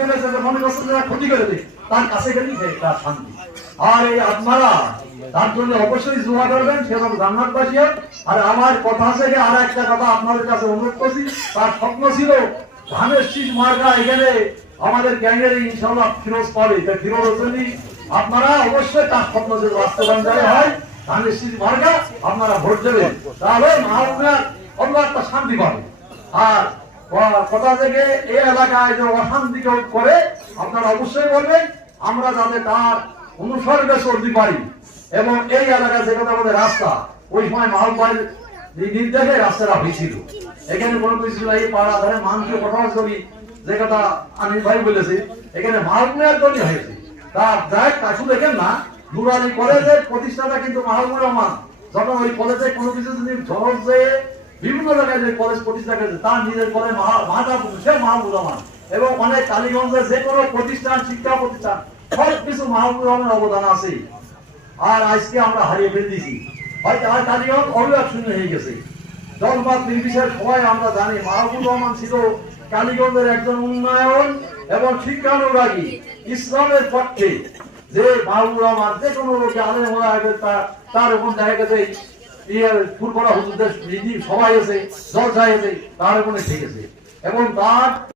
ফেলেছে, মনে করছে যে ক্ষতি করে দেয়, তার কাছে গেলেই তার শান্তি। আর এই আপনারা তার জন্য অবশ্যই দোয়া করবেন, সেরকম জান্নাতবাসী হোক। আর আমার কথা থেকে আর একটা কথা আপনাদের কাছে অনুরোধ করছি, তার স্বপ্ন ছিল ধানের শীষ মার্কা এখানে আমাদের গ্যাংয়ের ইনশাআল্লাহ ফিরোজ পাবে। ফিরোজ হোসেনই আপনারা অবশ্যই তার স্বপ্ন যদি বাস্তবায়ন হয়, ধানের শীষ মার্কা আপনারা ভোট দেবেন, তাহলে মাহবুবের অন্য একটা শান্তি পাবে। আর কথা থেকে এই এলাকায় যে অশান্তি করে আপনারা অবশ্যই বলবেন, আমরা যাতে তার অনুসর্গে চলতে পারি। এবং এই এলাকায় যে কথা আমাদের রাস্তা, ওই সময় মাহবুবের নির্দেশে রাস্তাটা হয়েছিল, এখানে কোনো কিছু এই পাড়া ধরে মানসিক কথা করি যে কথা আনিস ভাই বলেছে, এখানে মাহবুবের জন্য হয়েছে। তা দেখ তা শুধু দেখেন না, নুরানি কলেজের প্রতিষ্ঠাতা কিন্তু মাহবুবুর রহমান। যখন ওই কলেজে কোনো কিছু যদি ঝড় যে বিভিন্ন জায়গায় যে কলেজ প্রতিষ্ঠা করেছে, তার নিজের কলেজ সে মাহবুবুর রহমান। এবং অনেক কালীগঞ্জের যে কোনো প্রতিষ্ঠান, শিক্ষা প্রতিষ্ঠান, সব কিছু মাহবুবুর রহমানের অবদান আছে। আর আজকে আমরা হারিয়ে ফেলে দিয়েছি, হয়তো আর কালীগঞ্জ অবিভাগ শূন্য হয়ে গেছে। জনমত নির্বিশেষে সবাই আমরা জানি মাহবুবুর রহমান ছিল কালীগঞ্জের একজন উন্নয়ন এবং শিক্ষানুরাগী, ইসলামের পক্ষে। যে মাহবুবুর রহমান যে কোনো লোকে আলেম হওয়া তার ওখান দেখা গেছে ফুরফরা হুজুরদের সবাই আছে, জলসা আছে, তার ওখানে ঠিক আছে। এবং তার